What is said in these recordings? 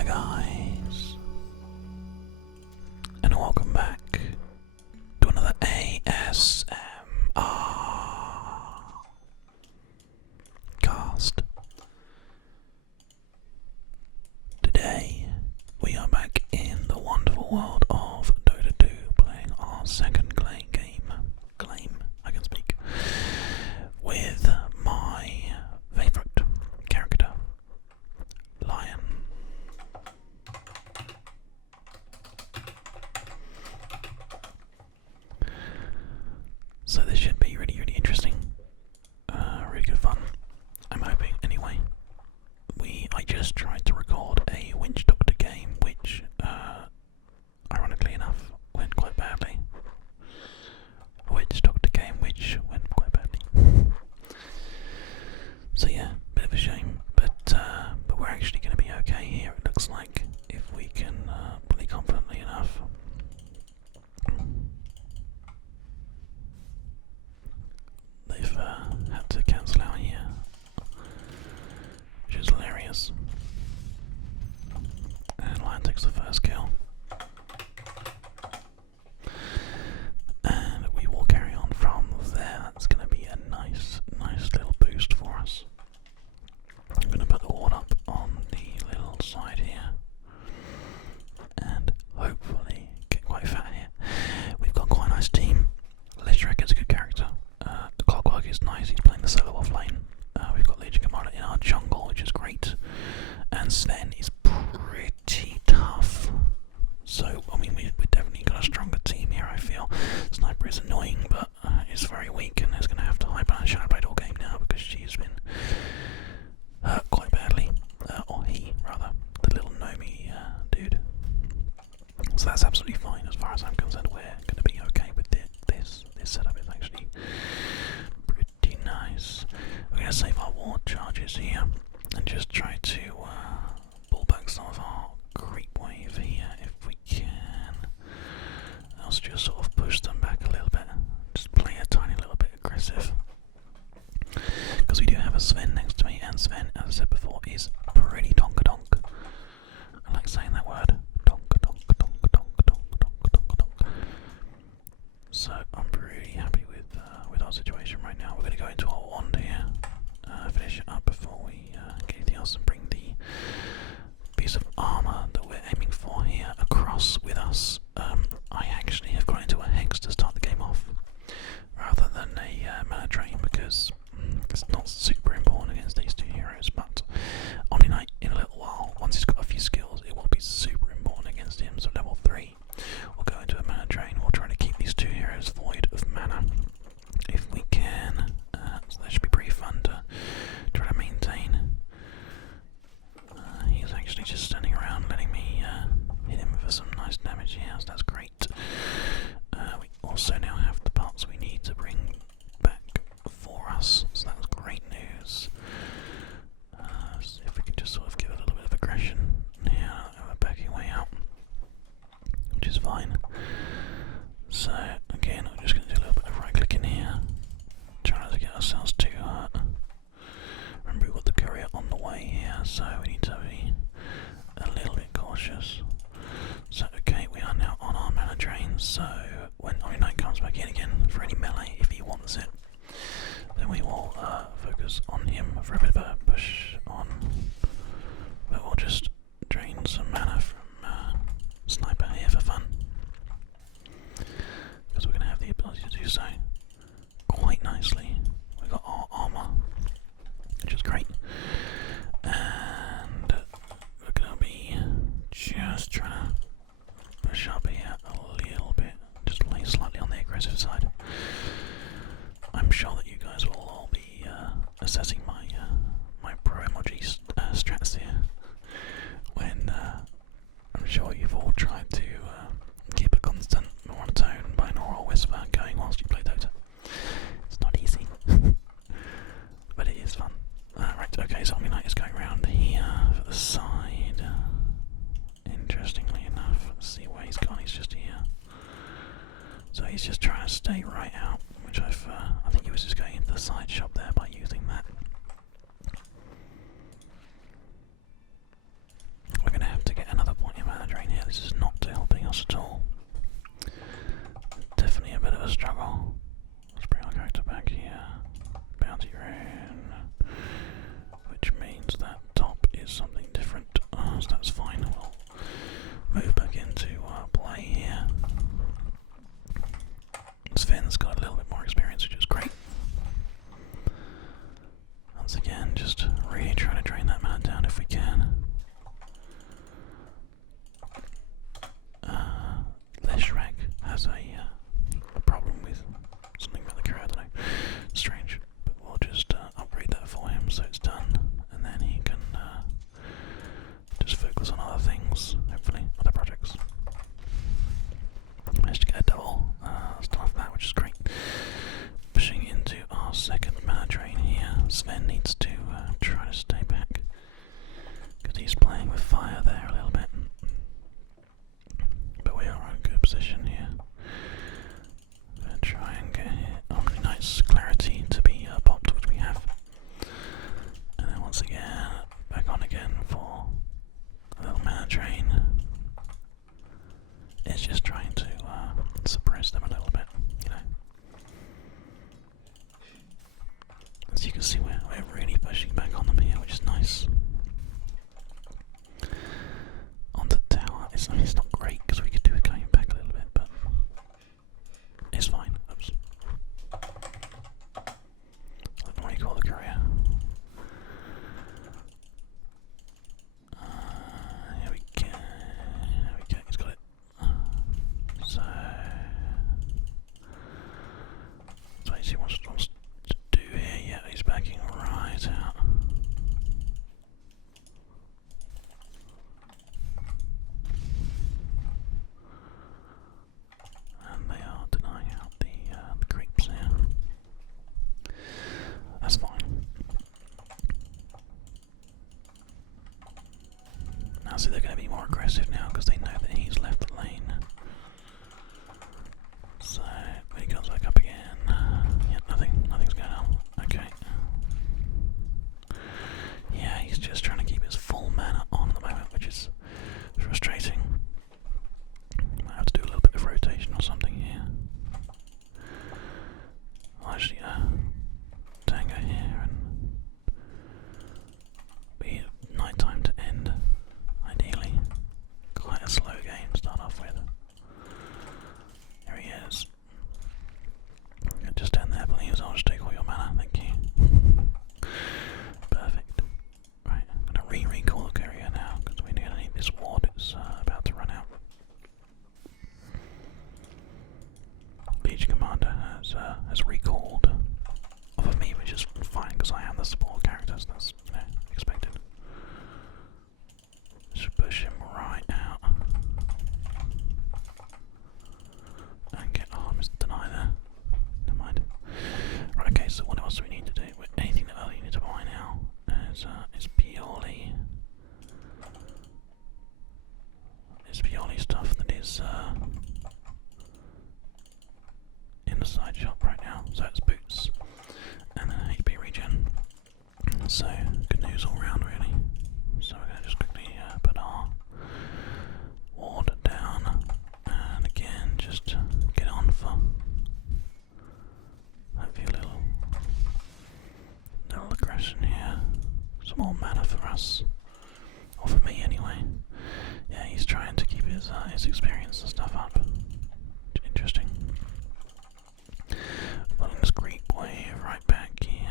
Hi guys, and welcome back to another ASMR cast. Today we are back in the wonderful world of Dota 2, playing our second claim, I can speak, with my favourite character, Lion. So this should be really interesting, really good fun, I'm hoping. Anyway, I just tried to record a Witch Doctor game, which, ironically enough, went quite badly. So yeah, bit of a shame, but we're actually going to be okay here. It looks like, if we can play confidently enough. They've had to cancel out here, which is hilarious. And Lion takes the first kill. And we will carry on from there. That's going to be a nice little boost for us. I'm going to put the ward up on the little side here. And hopefully get quite fat here. We've got quite a nice team. Lizrak is a good character. Clockwork is nice, he's playing the solo offlane. We've got Legion Commander in our jungle, which is great. And Sven is pretty tough. So, I mean, we've definitely got a stronger team here, I feel. Sniper is annoying, but is very weak and is going to have to hype on Shadowblade all game now because she's been hurt quite badly. Or he, rather. The little Nomi dude. So that's absolutely fine as far as I'm concerned. We're going to be okay with this setup. Is actually pretty nice. We're going to save our ward charges here and just try to pull back some of our creep wave here if we can. Let's just sort of push them back a little bit. Just play a tiny little bit aggressive. Because we do have a Sven next to me, and Sven, as I said before, is pretty donka-donk. I like saying that word. Donka-donk. So I'm pretty happy with our situation right now. We're going to go into our wand here, finish it up before we get anything else, and bring the piece of armour that we're aiming for here across with us. I actually have gone into a hex to start the game off, rather than a mana drain, because it's not super important against these two heroes, but Omni Knight in a little while, once he's got a few skills, it will be super important against him. So level 3, we'll go into a mana drain. We'll try to keep these two heroes void of mana if we can. So that should be pretty fun to try to maintain. He's actually just standing around letting me hit him for some nice damage here, so that's great. We also now have the parts we need to bring back for us, so that's great news. So if we can just sort of give it a little bit of aggression here, we're backing way out, which is fine. So again, we're just going to do a little bit of right clicking here, trying not to get ourselves too hurt. Remember, we've got the courier on the way here, so we need to be a little bit cautious. So okay, we are now on our mana drain, so when Omni Knight comes back in again for any melee, if he wants it, then we will focus on him for a bit of a push on, but we'll just drain some mana from Sniper here for fun, because we're going to have the ability to do so quite nicely. We've got our armour, which is great, and we're going to be just trying to push up here a little bit, just lay slightly on the aggressive side. I'm sure that you guys will all be assessing my my pro emoji strats here, when I'm sure you've all tried to keep a constant monotone binaural whisper going whilst you play Dota. It's not easy, but it is fun. Right, okay, so Omni Knight is going around here for the side. Interestingly enough, let's see where he's gone. He's just here. So he's just trying to stay right out, which I think he was just going into the side shop there by using that. We're going to have to mana drain here. This is not helping us at all. Definitely a bit of a struggle. Let's bring our character back here. Bounty rune. Which means that top is something different. So that's fine. We'll move back into play here. Sven's got a little bit more experience, which is great. Once again, just really trying to drain that mana down if we can. Leshrek has a problem with something about the career, I don't know. Strange. But we'll just upgrade that for him so it's done, and then he can just focus on other things, hopefully, other projects. Managed to get a double start off that, which is great. Pushing into our second mana drain here. Sven needs to try to stay back because he's playing with fire there a little bit. But we are in good position here. Gonna try and get really nice clarity to be popped, which we have. And then once again, back on again for a little mana drain. It's just trying to suppress them a little bit, you know. As you can see, we're really pushing back on them here, which is nice. On the tower, it's not great because we could do it going back a little bit, but it's fine. Oops. I don't know what you call the courier. Here we go. There we go. He's got it. So what he wants to do here. Yeah, he's backing right out. And they are denying out the creeps here. That's fine. Now see, they're going to be more aggressive now because they know that he's left the lane. So when he comes back up again, yeah, nothing's going on. Okay. Yeah, he's just trying to keep his full mana on at the moment, which is frustrating. Might have to do a little bit of rotation or something here. I'll actually tango here and be night time to end. Ideally, quite a slow game to start off with. Here he is. Just stand there, please. I'll just take all your mana, thank you. Perfect. Right, I'm gonna recall the courier now because we're gonna need this ward. It's about to run out. Liege Commander has recalled off of me, which is fine because I am the support character, so that's expected. Just push him right out. And get deny there. Never mind. Right, okay, so what else do we need to do? Anything that we need to buy now is purely stuff that is in the side shop right now. So it's boots and an HP regen. So good news all round, really. So we're gonna just quickly put our ward down, and again just get on for hopefully a little aggression here. Some more mana for us, or for me anyway. Yeah, he's trying to keep his experience and stuff up. Interesting. Putting this creep wave right back here.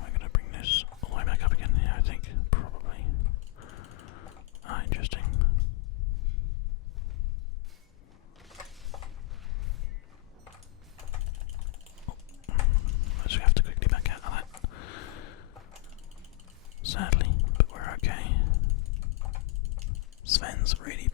We're gonna bring this all the way back up again here, I think, probably. Interesting. So we have to quickly back out of that. Sadly, but we're okay. Sven's really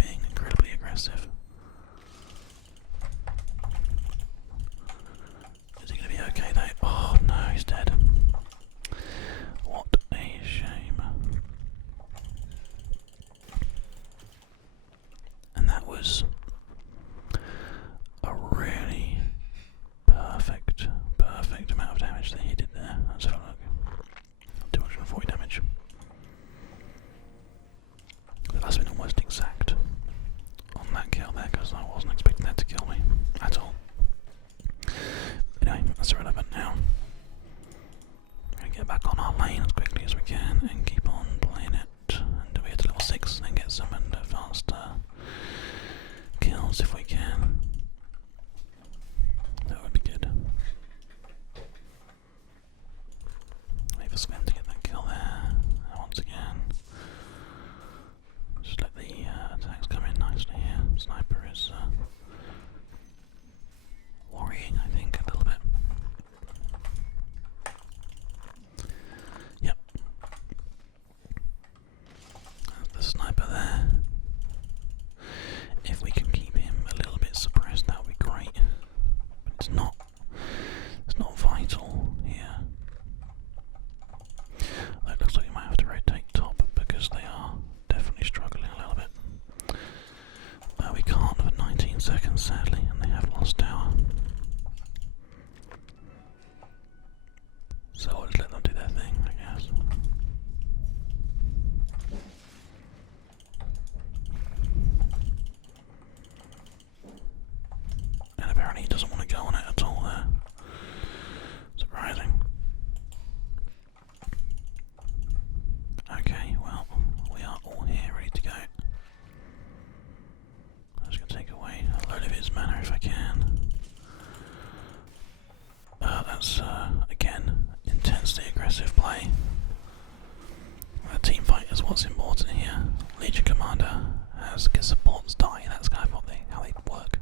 that kill there because I wasn't expecting that to kill me at all. Anyway, that's irrelevant now. We're going to get back on our lane as quickly as we can and keep on playing it until we get to level 6 and then get some advanced kills if we can. That would be good. Wait for Sven to get that kill there. And once again, just let the attacks come in nicely here. Sniper is worrying, I think, a little bit. Yep. There's the sniper there. If we can keep him a little bit suppressed, that would be great. But it's not vital here. Though it looks like we might have to rotate top because they are definitely struggling a little bit. We can't for 19 seconds sadly, and they have lost tower. So I'll just let them do their thing, I guess. And apparently he doesn't want to go on it at all there. Surprising. Okay, well, we are all here ready to go. I'm just going to take away a load of his mana if I can. That's, again, intensely aggressive play. Team fight is what's important here. Legion Commander has supports die, that's kind of how they work.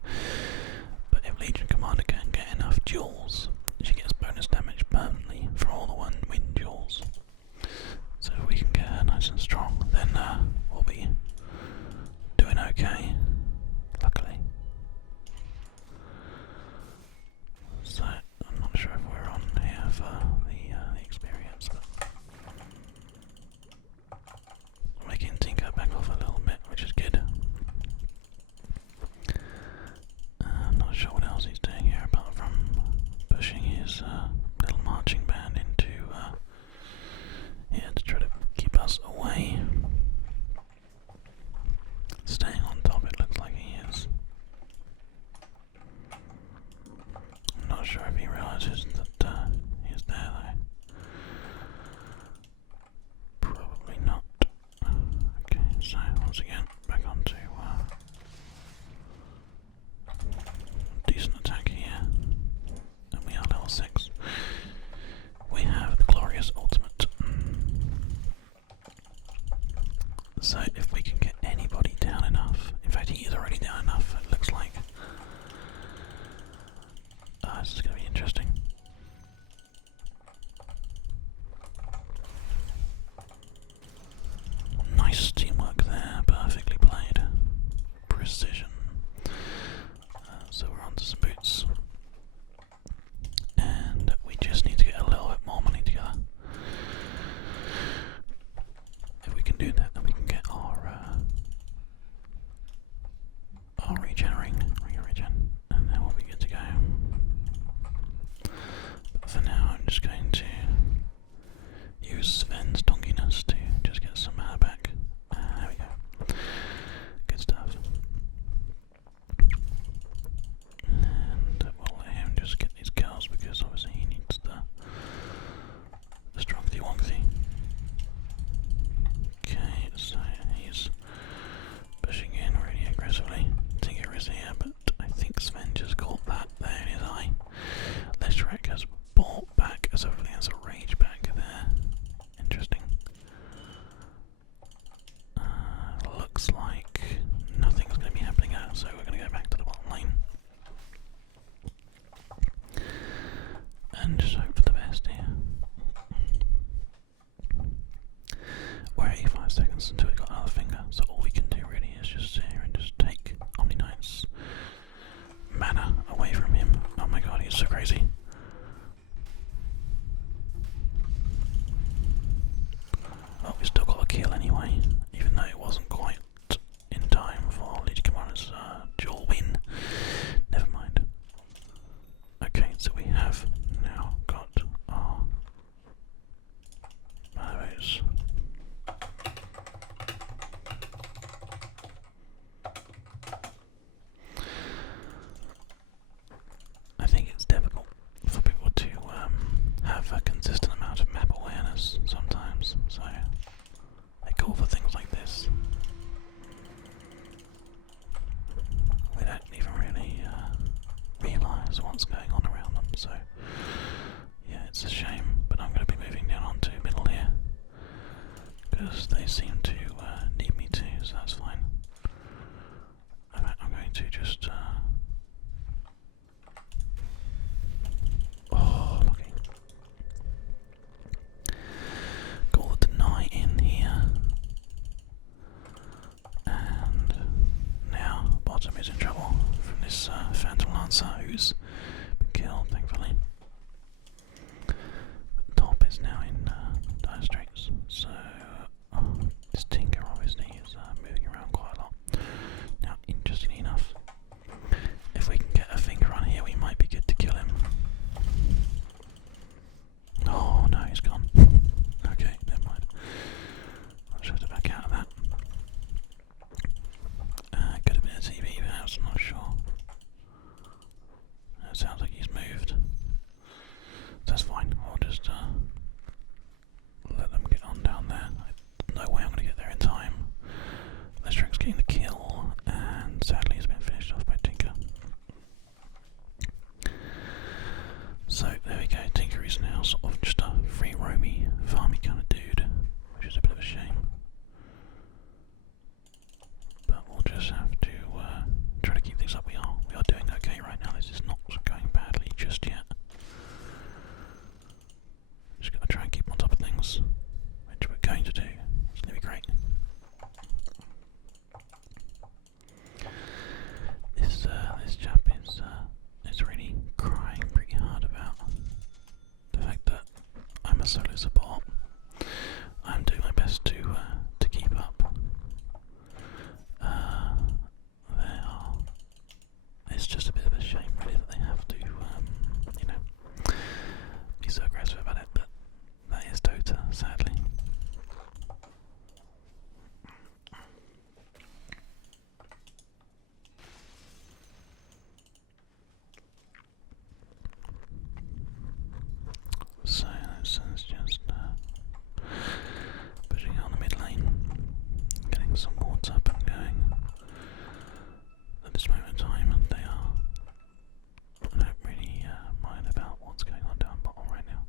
But if Legion Commander can get enough duels, she gets bonus damage permanently for all the win duels. So if we can get her nice and strong, then we'll be doing okay, luckily. So I'm not sure if we're on here for the experience, but we're making Tinker back off a little bit, which is good. I'm not sure what else he's doing here apart from pushing his little marching band into here to try to keep us away. Staying on top, it looks like he is. I'm not sure if he realizes that he's there though. Probably not. Okay, so once again, back onto decent attack here. And we are level 6. We have the glorious ultimate. So if we can get anybody down enough, in fact he is already down enough, it looks like. This is going to be interesting. Nice teamwork there, perfectly played. Precision. So we're on to some boots. And we just need to get a little bit more money together. If we can do that, then we can get our regen, and then we'll be good to go. But for now, I'm just going to use Sven's donkiness to just get some mana back. There we go. Good stuff. And we'll let him just get these kills because obviously he needs the strong Wonky. Okay, so he's pushing in really aggressively. Tinker is here, but I think Sven just caught that there in his eye. Leshrac has bought back as a rage back there. Interesting. Looks like nothing's going to be happening now, so we're going to go back to the bottom lane. And just hope for the best here. We're 85 seconds until we got another finger, so all we can do really is just sit here and just take Omni Knight's mana away from him. Oh my god, he's so crazy. Oh, we still got a kill anyway, even though it wasn't quite in time for Legion Commander's dual win. Never mind. Okay, so we have now got our arrows. realize what's going on around them. So yeah, it's a shame, but I'm going to be moving down onto middle here because they seem to need me to, so that's fine. In fact, I'm going to just oh, lucky. Got all the deny in here, and now bottom is in trouble from this Phantom Lancer who's been killed, thankfully. But top is now in dire straits, so this Tinker obviously is moving around quite a lot. Now, interestingly enough, if we can get a finger on here, we might be good to kill him. Oh no, he's gone. Okay, never mind. I'll just have to back out of that. Could have been a TV, perhaps, I'm not sure. It sounds like he's moved. That's fine, I'll just let them get on down there. No way I'm going to get there in time. Lestric's getting the kill, and sadly he's been finished off by Tinker. So there we go, Tinker is now sort of just a free roamy, farmy kind of dude, which is a bit of a shame. But we'll just have to try to keep things up. We are doing okay right now. This is not going badly just yet. Just got to try and keep on top of things, which we're going to do. It's going to be great. This chap is really crying pretty hard about the fact that I'm a solo support. I'm doing my best to keep up. It's just a bit of a shame, really, that they have to, you know, be so aggressive about it. But that is Dota, sadly. So this is just pushing on the mid lane, getting some wards up and going. At this moment in time, they are. I don't really mind about what's going on down bottom right now.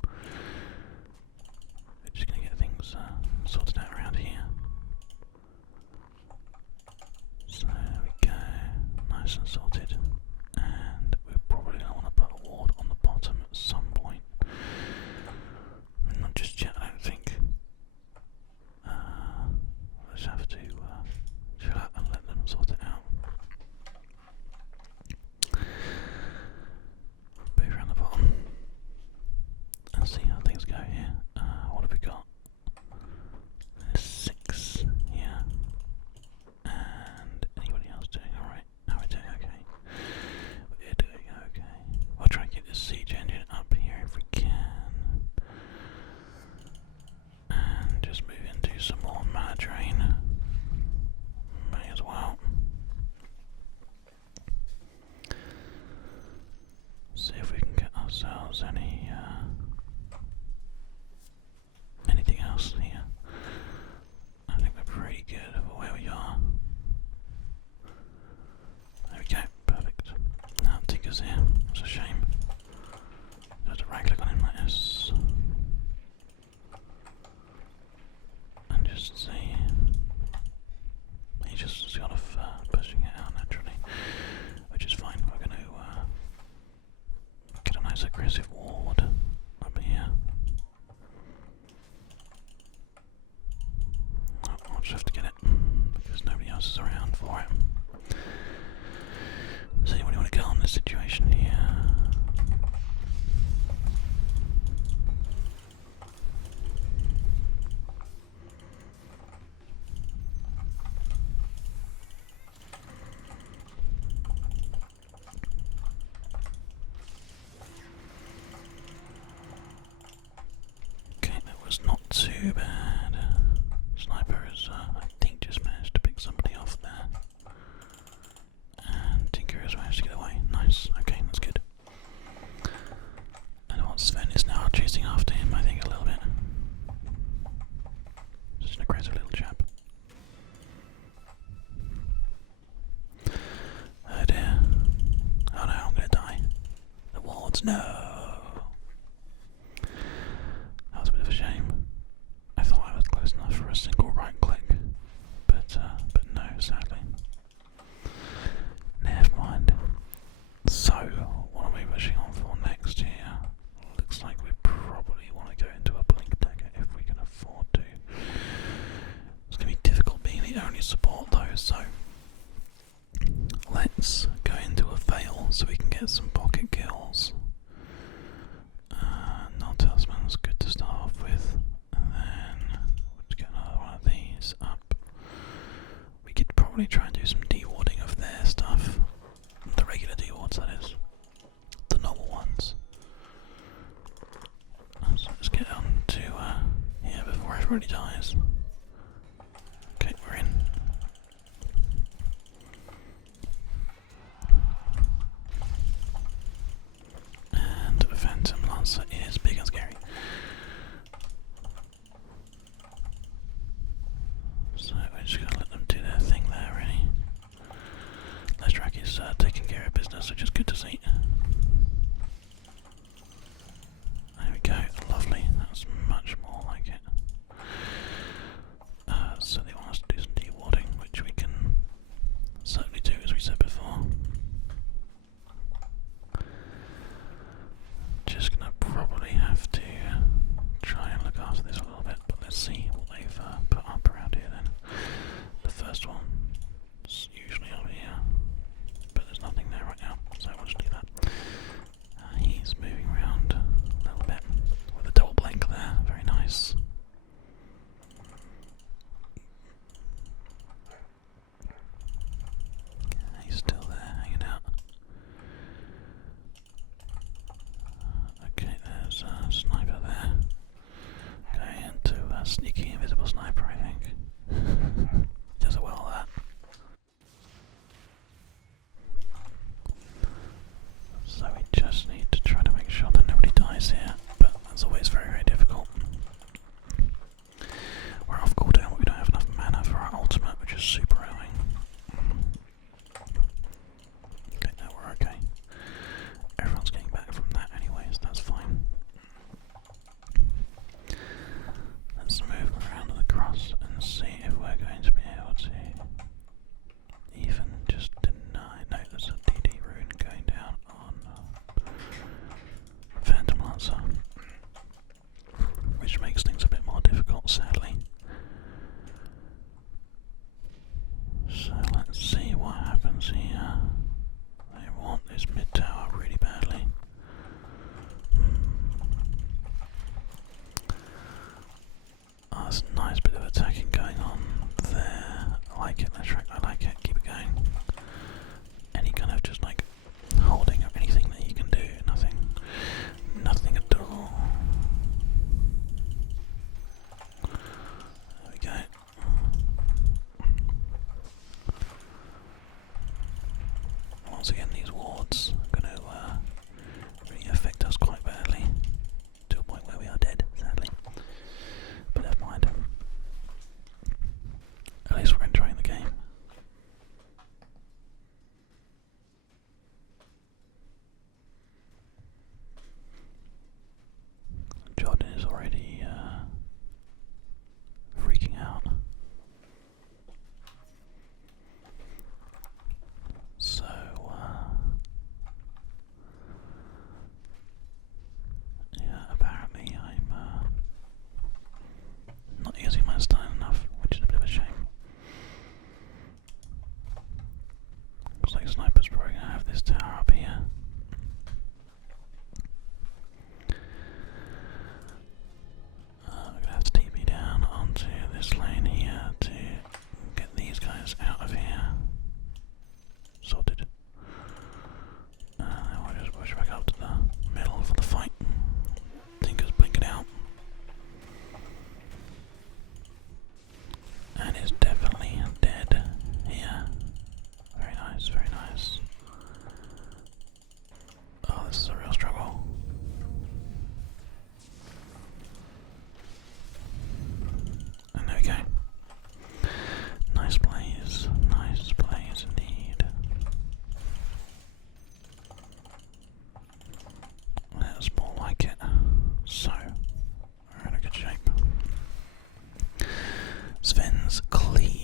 We're just going to get things sorted out around here. So there we go, nice and sorted. And we're probably going to want to put a ward on the bottom at some point. Not just yet, I don't think. We'll just have to chill out and let them sort it out. Move around the bottom and see how things go here. What have we got? There's 6 here. And anybody else doing alright? No, we're doing okay. We're doing okay. We'll try and get this siege engine up here if we can. And just move into some more mana drain. May as well. See if we can get ourselves anything else here. I think we're pretty good for where we are. There we go, perfect. Now Tinker's here, it's a shame. Just a right click on him like this. And just see. He's just sort of pushing it out naturally, which is fine. We're going to get a nice aggressive ward up here. Oh, I'll just have to get it because nobody else is around for it. Does anybody want to get on this situation here? Okay, that was not too bad. Sniper has, I think, just managed to pick somebody off there. And Tinker has managed to get away. Nice, okay, that's good. And what Sven is now chasing after him, I think, a little bit. Just an aggressive little chap. Oh dear. Oh no, I'm gonna die. wards. No! That was a bit of a shame. I thought I was close enough for a single right click, but no, sadly. Never mind. So, what are we rushing on for next here? Looks like we probably want to go into a blink dagger if we can afford to. It's going to be difficult being the only support though, so let's go into a veil so we can get some pocket kills. No talisman's good to start off with, and then we'll get another one of these up. We could probably try and do some dewarding of their stuff. The regular dewards, that is. The normal ones. So let's get on to here before everybody dies. Okay, we're in. And a Phantom Lancer is big and scary. So we're just going to let them do their thing there, really. Lestrak is taking care of business, which is good to see. There we go, lovely, that's much more like it. So they want us to do some dewarding, which we can certainly do, as we said before. Just gonna probably have to try and look after this a little bit, but let's see what they've put up around here then. The first one's usually over here, but there's nothing there right now, so we'll just do that. He's moving around a little bit with a double blank there, very nice. He's still there, hanging out. Okay, there's a sniper there. Going into a sneaky invisible sniper, I think. Does it well that. So we just need to try to make sure that nobody dies here, but that's always very, very difficult. We're off cooldown, but we don't have enough mana for our ultimate, which is super annoying. Okay, no, we're okay. Everyone's getting back from that anyway, so that's fine. Let's move around the cross and see if we're going to be able to even just deny. No, there's a DD rune going down on Phantom Lancer, which makes things a bit more difficult, sadly. So let's see what happens here. They want this mid tower really badly. Oh, there's a nice bit of attacking going on there. I like it, I like it, keep it going. Any kind of just like holding or anything that you can do, nothing at all. There we go. Once again, these wards are going to really affect us quite badly, to a point where we are dead, sadly. But never mind. At least we're enjoying the game. Jordan is already freaking out. So, yeah, apparently I'm not using my stun enough, which is a bit of a shame. Looks like Sniper's probably going to have this tower up here. We're going to have to TP down onto this lane here to get these guys out of here. Sorted. Then we'll just push back up to the middle for the fight. Tinker's blinking out. And is definitely dead here. Very nice, very nice.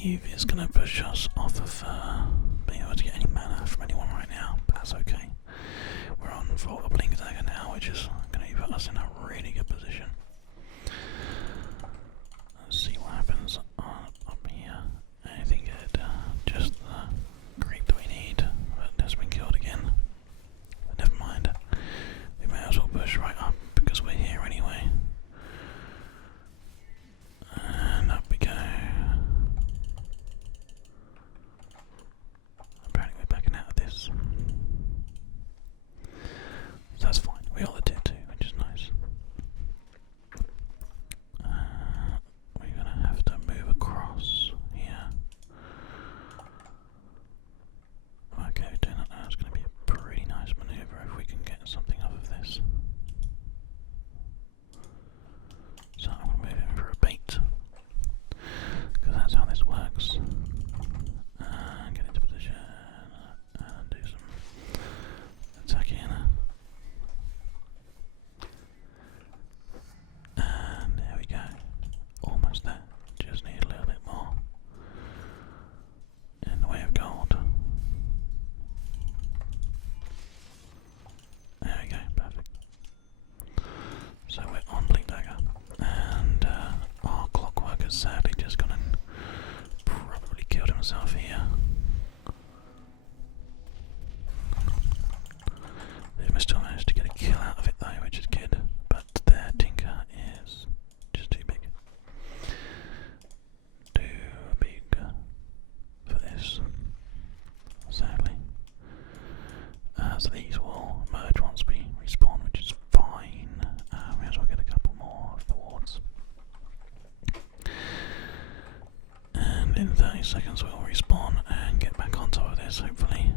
believe is going to push us off of being able to get any mana from anyone right now, but that's okay. We're on for a Blink Dagger now, which is going to put us in a really good position. Let's see what happens up here. Anything good? Just the creep that we need, but has been killed again. But never mind. We may as well push right up because we're here anyway. And up we go. Apparently we're backing out of this. So that's fine. We got the tier 2, which is nice. We're gonna have to move across here. Okay, we're doing that now. It's gonna be a pretty nice maneuver if we can get something off of this. So I'm gonna move in for a bait, because that's how this works. Get into position and do some attacking. And there we go. Almost there. Just need a little bit more in the way of gold. There we go, perfect. So we're on Blink Dagger, and our Clockwork has sadly just gone and probably killed himself here. They've still managed to get a kill out of it though, which is good, but their Tinker is just too big. Too big for this, sadly. So these will merge once we respawn, which is fine. We may as well get a couple more of the wards. And in 30 seconds we'll respawn and get back on top of this, hopefully.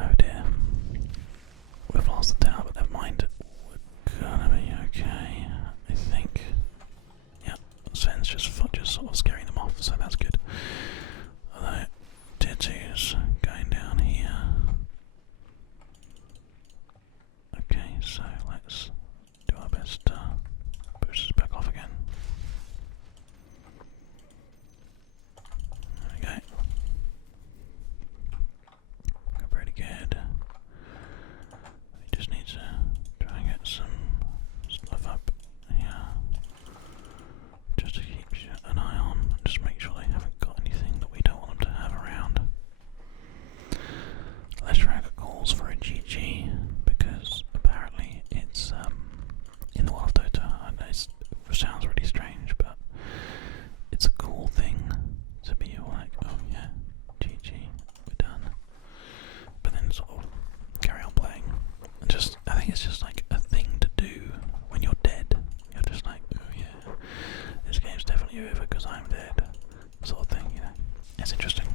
Oh dear. We've lost the tower, but never mind. We're gonna be okay, I think. Yeah, Sven's just sort of scaring them off, so that's good. Although, tier 2's going down here. Okay, so let's do our best to push this back off again. There we go. We're pretty good. We just need to try and get some stuff up here, just to keep an eye on, just make sure they haven't got anything that we don't want them to have around. Let's try and get calls for a GG, because apparently it's in the world of Dota, and it sounds really strange, but it's a cool thing to be like, oh yeah, GG, we're done. But then sort of carry on playing. And I think it's just like a thing to do when you're dead. You're just like, oh yeah, this game's definitely over because I'm dead, sort of thing, you know. It's interesting.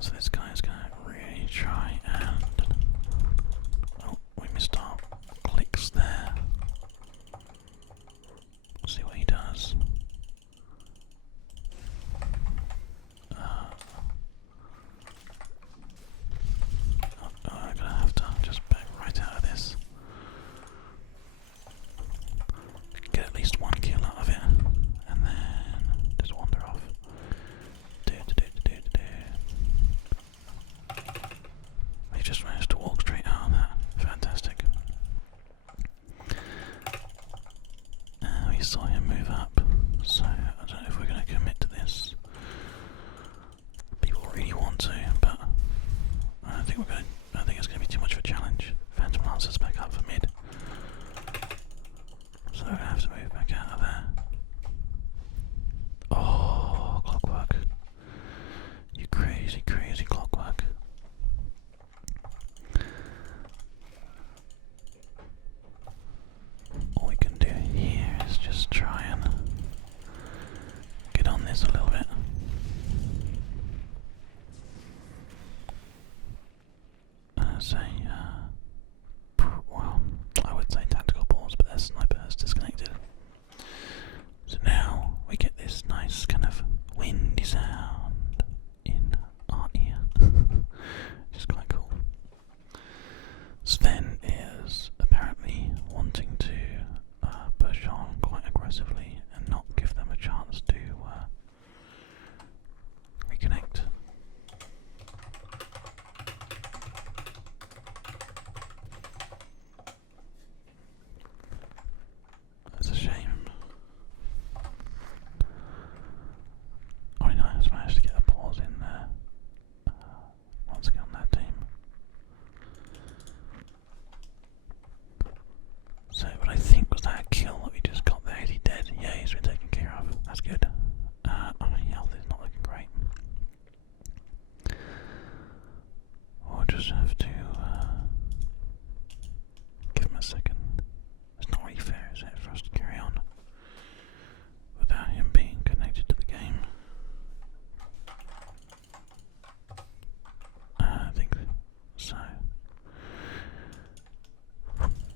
So this guy's gonna really try and, oh, we missed our clicks there. See what he does. I'm gonna have to just back right out of this. Get at least one kill out of it, and then just wander off. He just managed to walk straight out of that. Fantastic. We saw him move up, so I don't know if we're going to commit to this. People really want to, but I don't think we're going. I think it's going to be too much of a challenge. Phantom Lancer's back up for mid, so we're going to have to move back out of there. Oh, Clockwork! You crazy, crazy Clockwork! All we can do here is just try and get on this a little bit. Well, I would say tactical balls, but they're snipers. just have to give him a second. It's not really fair, is it, for us to carry on without him being connected to the game? I think so.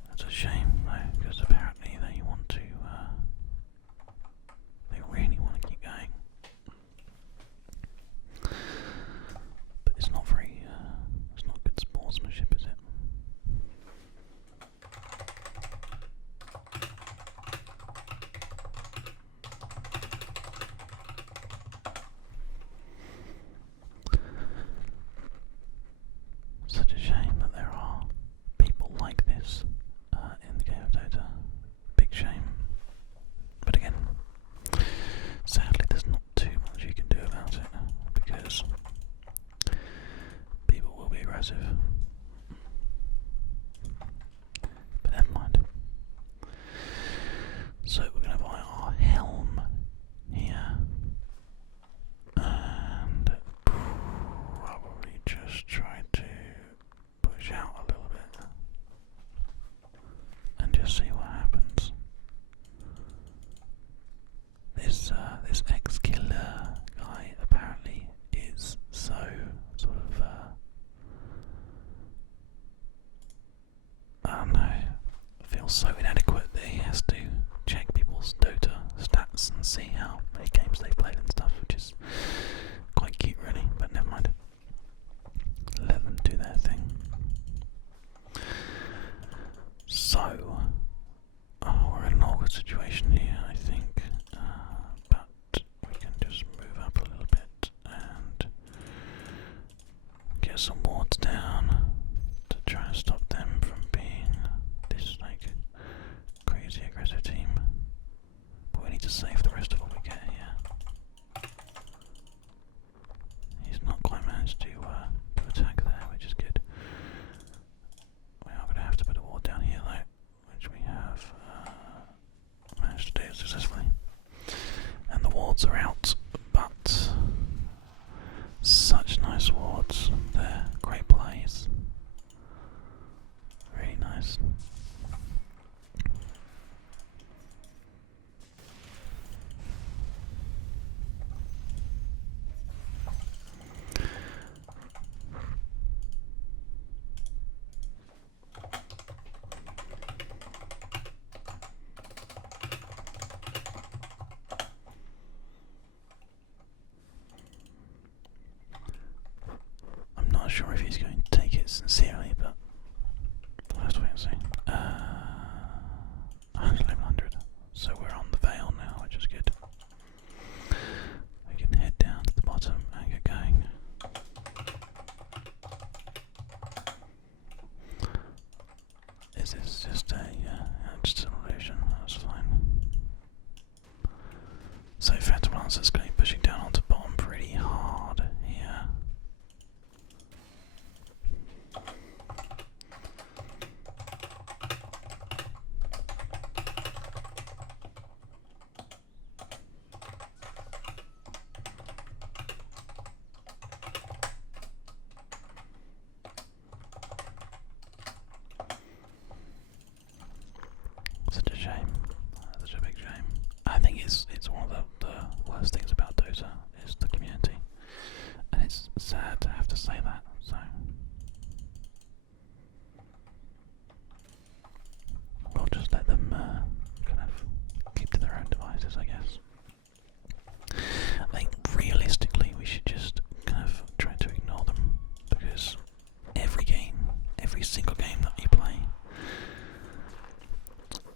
That's a shame though, because apparently they want to, they really want to keep going. But it's not very, it's not good sportsmanship, is it? Such a shame that there are people like this in the game of Dota. Big shame. But again, sadly there's not too much you can do about it, because people will be aggressive. But never mind. So we're going to buy our helm here, and probably just try to push out a little bit and just see what happens. This ex-killer guy apparently is so sort of I don't know, feels so inadequate that he has to check people's Dota stats and see how many games they've played and stuff, which is quite cute really, but never mind. Let them do their thing. So, we're in an awkward situation here, I think, but we can just move up a little bit and get some wards down to try and stop them from being this like crazy aggressive team. But we need to save the rest of what we get here. He's not quite managed to attack there, which is good. We are going to have to put a ward down here though, which we have managed to do successfully. And the wards are out, but such nice wards. They're great plays. Really nice. I'm not sure if he's going to take it sincerely, but we'll have to wait and see. 1100. So we're on the Vale now, which is good. We can head down to the bottom and get going. Is this just just an illusion? That's fine. So Phantom Lancer's going to be pushing down onto bottom pretty hard here. Such a shame. Such a big shame. I think it's one of the worst things about Dota is the community, and it's sad to have to say that. So we'll just let them kind of keep to their own devices, I guess. I think realistically we should just kind of try to ignore them, because every game, every single game that you play,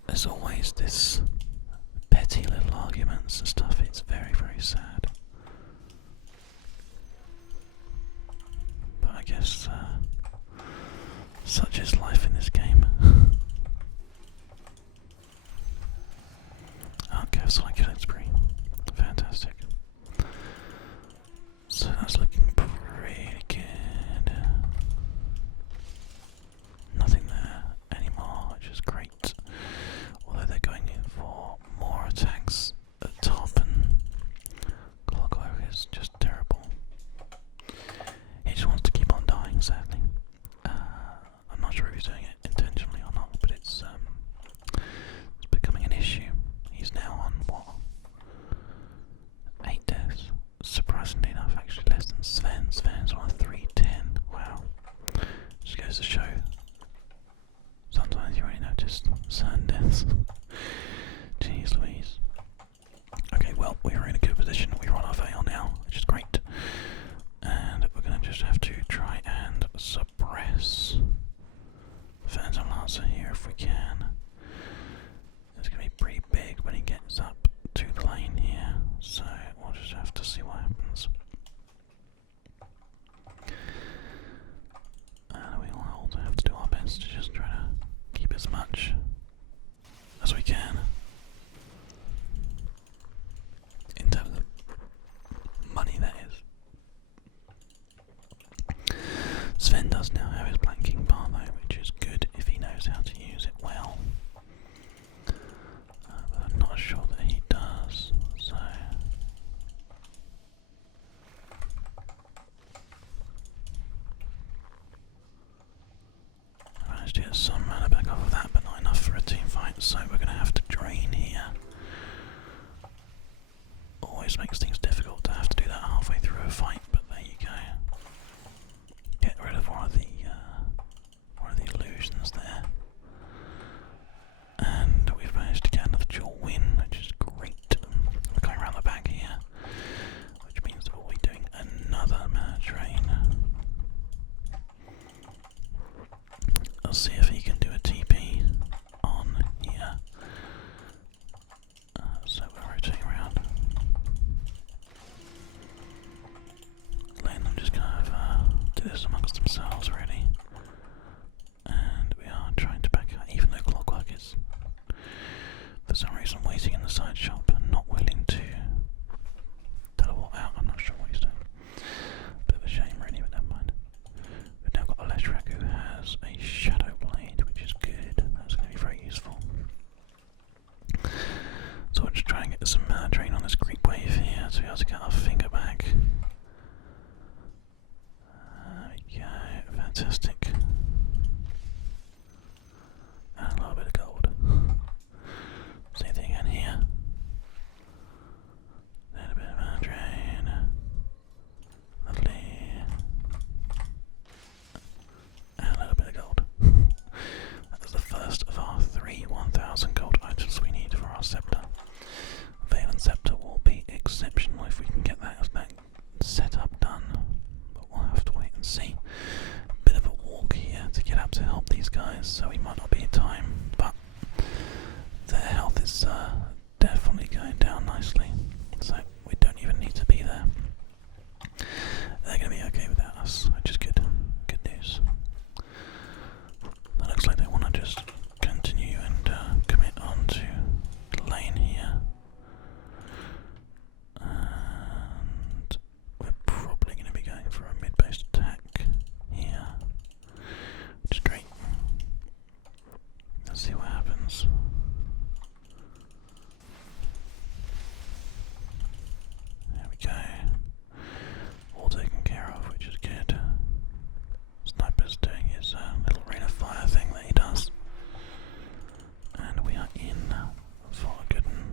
there's always this petty little arguments and stuff. It's very, very sad. But I guess such is life in this game. Okay, so I killing spree. Fantastic. So that's looking pretty good. Nothing there anymore, which is great. Although they're going in for more attacks at top, and Clockwork is just terrible. He just wants to keep on dying, sadly. fantastic. And a little bit of gold. Same thing in here. Then a bit of a drain. Lovely. And a little bit of gold. That was the first of our 3 1,000 gold items we need for our scepter. Veil and scepter will be exceptional if we can get that setup done. But we'll have to wait and see. Bit of a walk here to get up to help these guys, so we might not be in time. But their health is definitely going down nicely. So we don't even need to be there. They're going to be okay without us, which is good. Good news. That looks like they want to just continue and commit on to the lane here. And we're probably going to be going for a mid-based attack here, which is great. Let's see what happens. There we go. All taken care of, which is good. Sniper's doing his little rain of fire thing that he does. And we are in for a good one.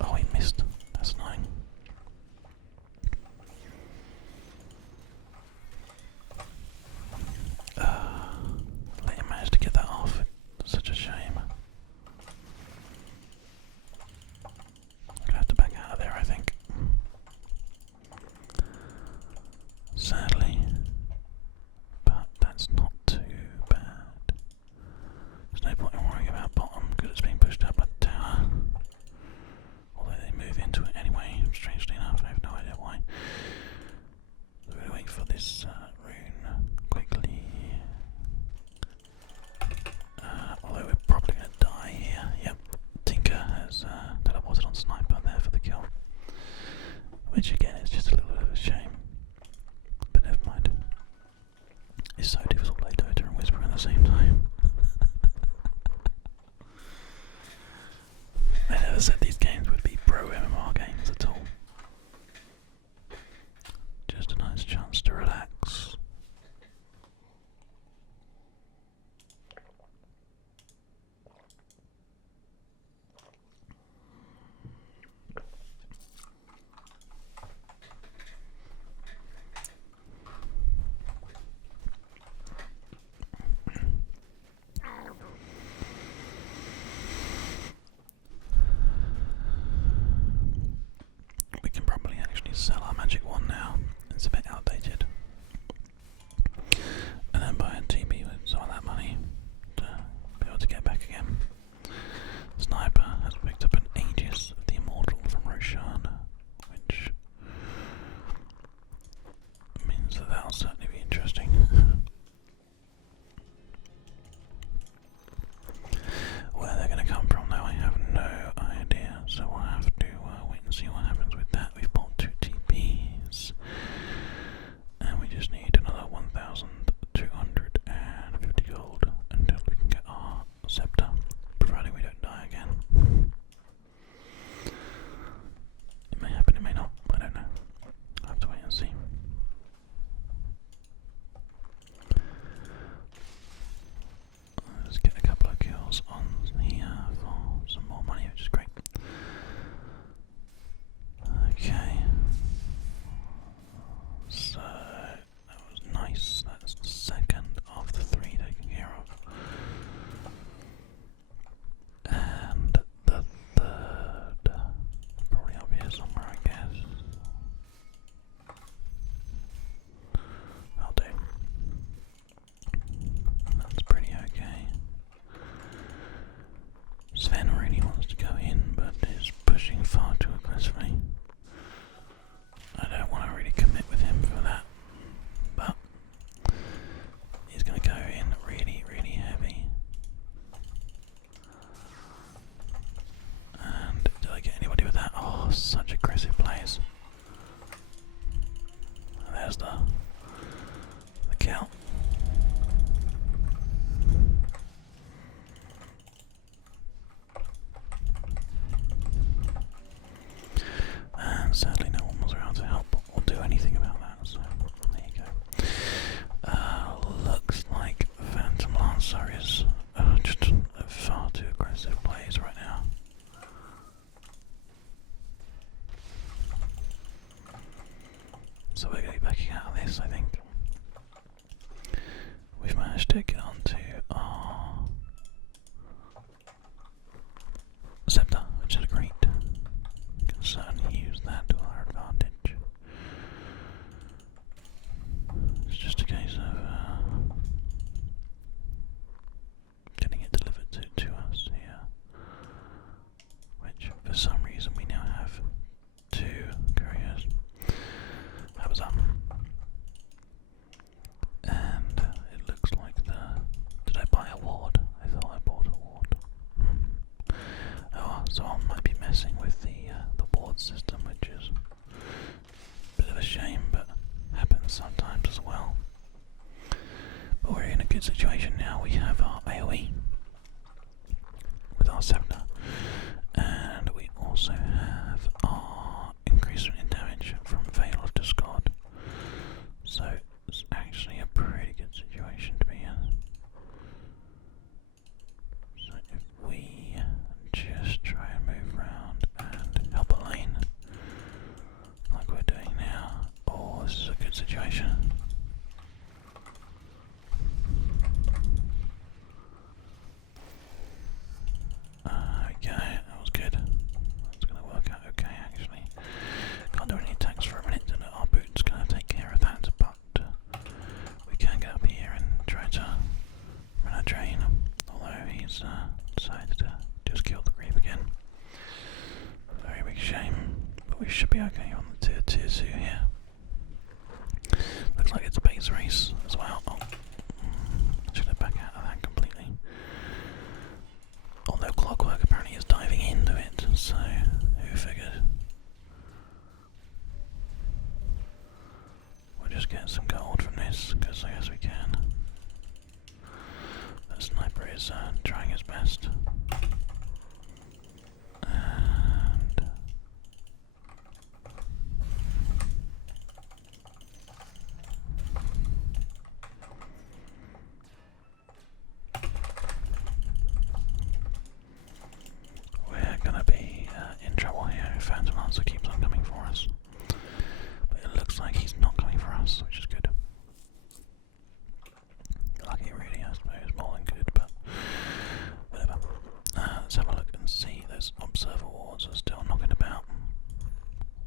Oh, he missed. That's annoying. Let him manage to get that off. Such a shame. I'm gonna have to back out of there, I think. Sadly. But that's not too bad. There's no point in worrying about bottom because it's being pushed up by the tower. Although they move into it anyway, strangely enough, I have no idea why. So we're going to wait for this rune quickly. Although we're probably going to die here. Yep, Tinker has teleported on Sniper there for the kill. Which again is just a little bit of a shame. But never mind. It's so difficult to play Dota and Whisper at the same time. I never said these games would be pro MMR games at all. Just a nice chance to relax. We can probably actually sell our magic one now. It's a bit outdated. And then buy a TP with some of that money to be able to get back again. Sniper has picked up an Aegis of the Immortal from Roshan, which means that that'll certainly be interesting. Where they're going to come from now, I have no idea, so we'll have to wait and see what happens with that. We've bought 2 TPs, and we just need another 1,250 gold until we can get our scepter, providing we don't die again. backing out of this, I think. We've managed to get onto our scepter, which is great. We can certainly use that to our advantage. It's just a case of getting it delivered to us here, which for some reason we now have 2 couriers. That was and it looks like did I buy a ward? I thought I bought a ward. Oh, so I might be messing with the ward system, which is a bit of a shame, but happens sometimes as well. But we're in a good situation now. We have our AoE with our scepter, and we also have our increase in damage from Veil of Discord. So it's actually a pretty good situation to be in. So if we just try and move around and help a lane like we're doing now, oh, this is a good situation. Okay, that was good. That's going to work out okay, actually. Can't do any attacks for a minute, and our boot's going to take care of that, but we can get up here and try to run a drain, although he's decided to just kill the creep again. Very big shame, but we should be okay on the tier 2 here. Looks like it's a base race as well. Oh, should I back out of that completely? Although Clockwork apparently is diving into it, so who figured? We'll just get some gold from this, because I guess we can. That sniper is trying his best. And we're gonna be in trouble here if Phantom Lancer keeps on coming for us. But it looks like he's not coming for us, which is good. Lucky really, I suppose, more than good, but whatever. Let's have a look and see. Those observer wards are still knocking about.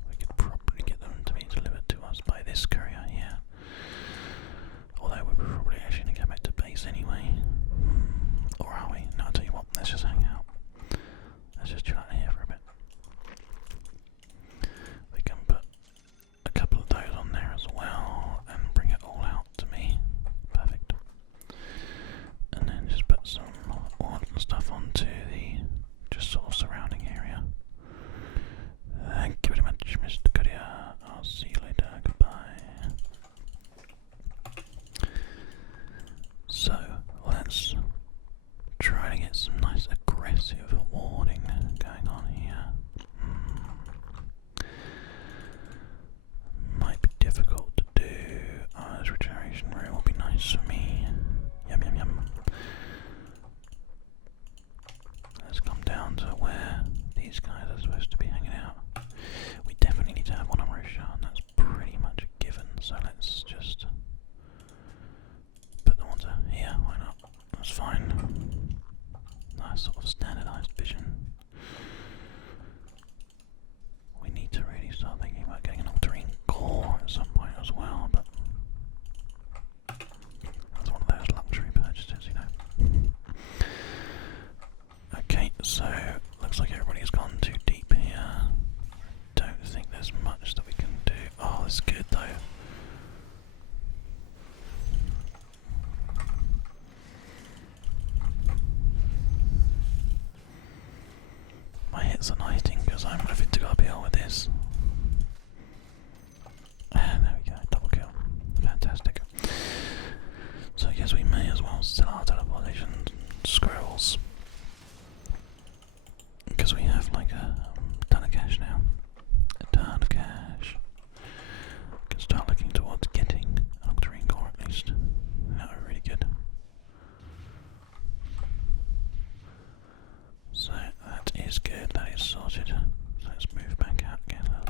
We could probably get them to be delivered to us by this courier here. Although we're probably actually going to go back to base anyway. Or are we? No, I'll tell you what, let's just hang out. Let's just chill out here for a bit. We can put a couple of those on there as well and bring it all out to me. Perfect. And then just put some ornaments and stuff onto the just sort of surrounding area. Thank you very much, Mr. Courier. I'll see you later. Goodbye. So let's try to get some nice aggressive warding going on here. Might be difficult to do. Oh, this regeneration room will be nice for me. Yum yum yum. Let's come down to where these guys are supposed to be hanging out. We definitely need to have one on Roshan, that's pretty much a given, so let's just put them onto here, why not? That's fine. Nice sort of standardized vision. We need to really start thinking about getting an altering core at some point as well, but that's one of those luxury purchases, you know. Okay, so looks like everybody's gone too deep here. Don't think there's much that we can do. Oh, that's good though. My hits are nighting because I'm having to go uphill with this. And there we go, double kill. Fantastic. So I guess we may as well sell our teleportation scrolls. Because we have like a ton of cash now. A ton of cash. We can start looking towards getting an altering core at least. That would be really good. So that is good, that is sorted. So let's move back out again a little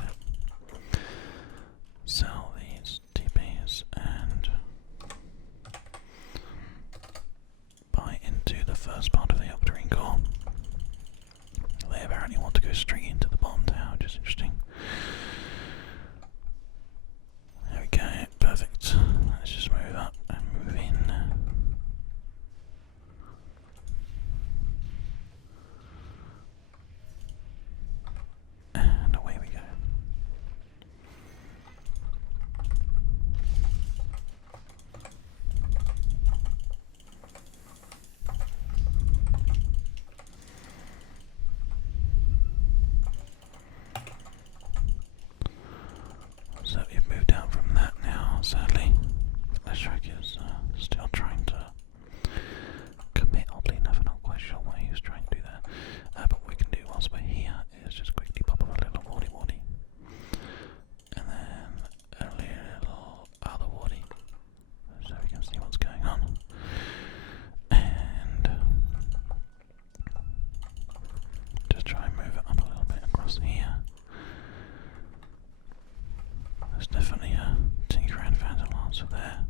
So there.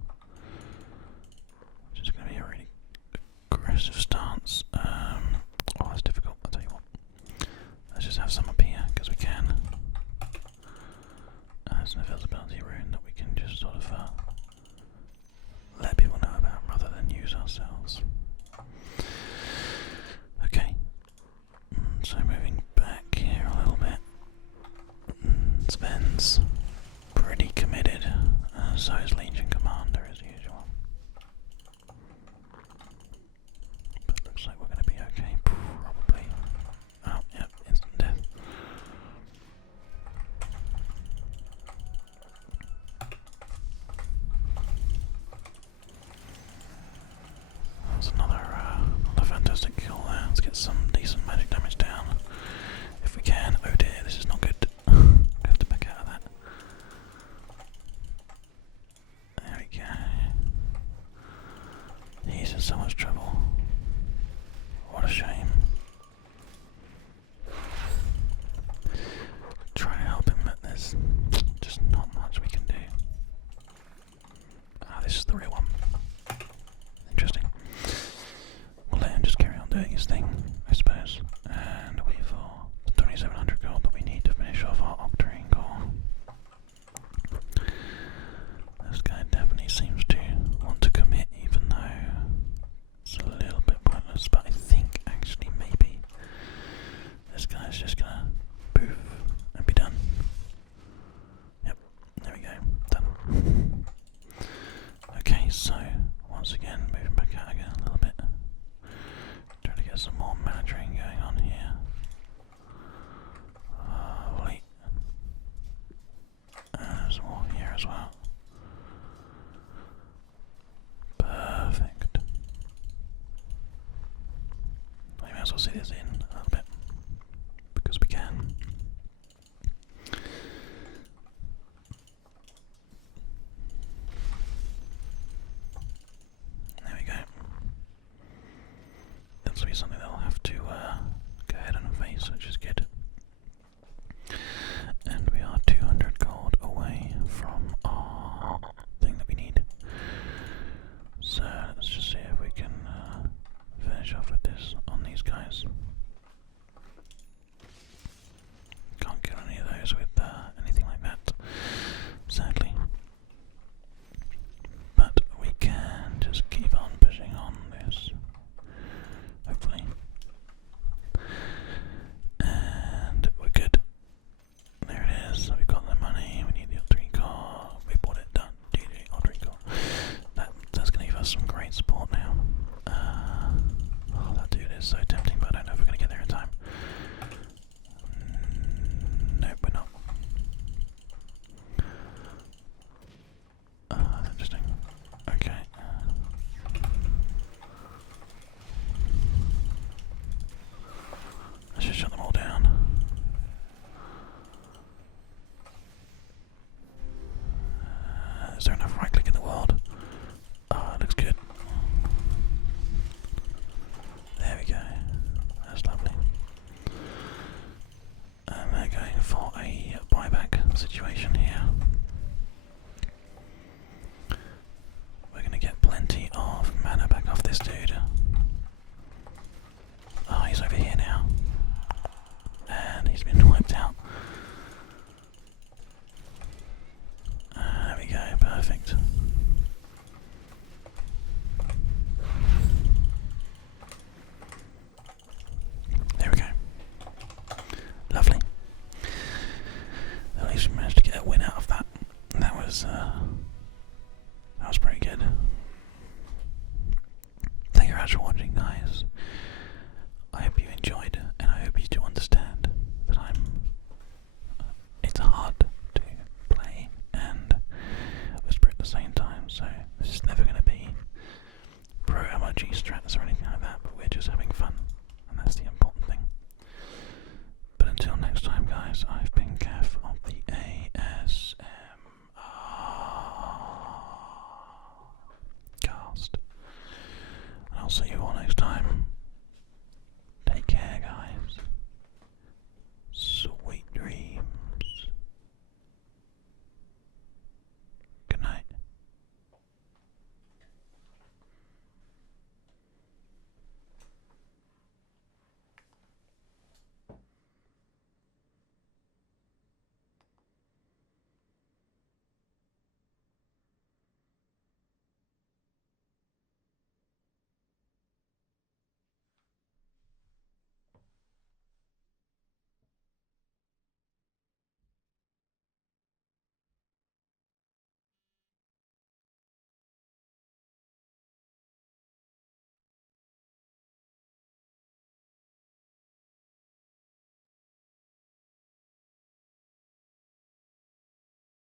Which is going to be a really aggressive stance. Oh, that's difficult, I'll tell you what. Let's just have some up here, because we can. There's an invisibility rune that we can just sort of let people know about rather than use ourselves. Okay. So moving back here a little bit. Sven's pretty committed, so is Legion Commander as usual. But looks like we're going to be okay, probably. Oh, yep, instant death. That's another fantastic kill there. Let's get some decent magic damage down. If we can. Oh dear, this is not good. We have to back out of that. There we go. He's in so much trouble. What a shame. Trying to help him, but there's just not much we can do. Ah, this is the real one. Interesting. We'll let him just carry on doing his thing, I suppose. And wait for the 2700 gold that we need to finish off our Octarine core. This guy definitely seems to want to commit, even though it's a little bit pointless. But I think actually maybe this guy's just gonna poof and be done. Yep, there we go, done. Okay, so once again, moving back out again a little bit. Trying to get some more mana drain going on here. Wait. There's more here as well. Perfect. I may as well see this in.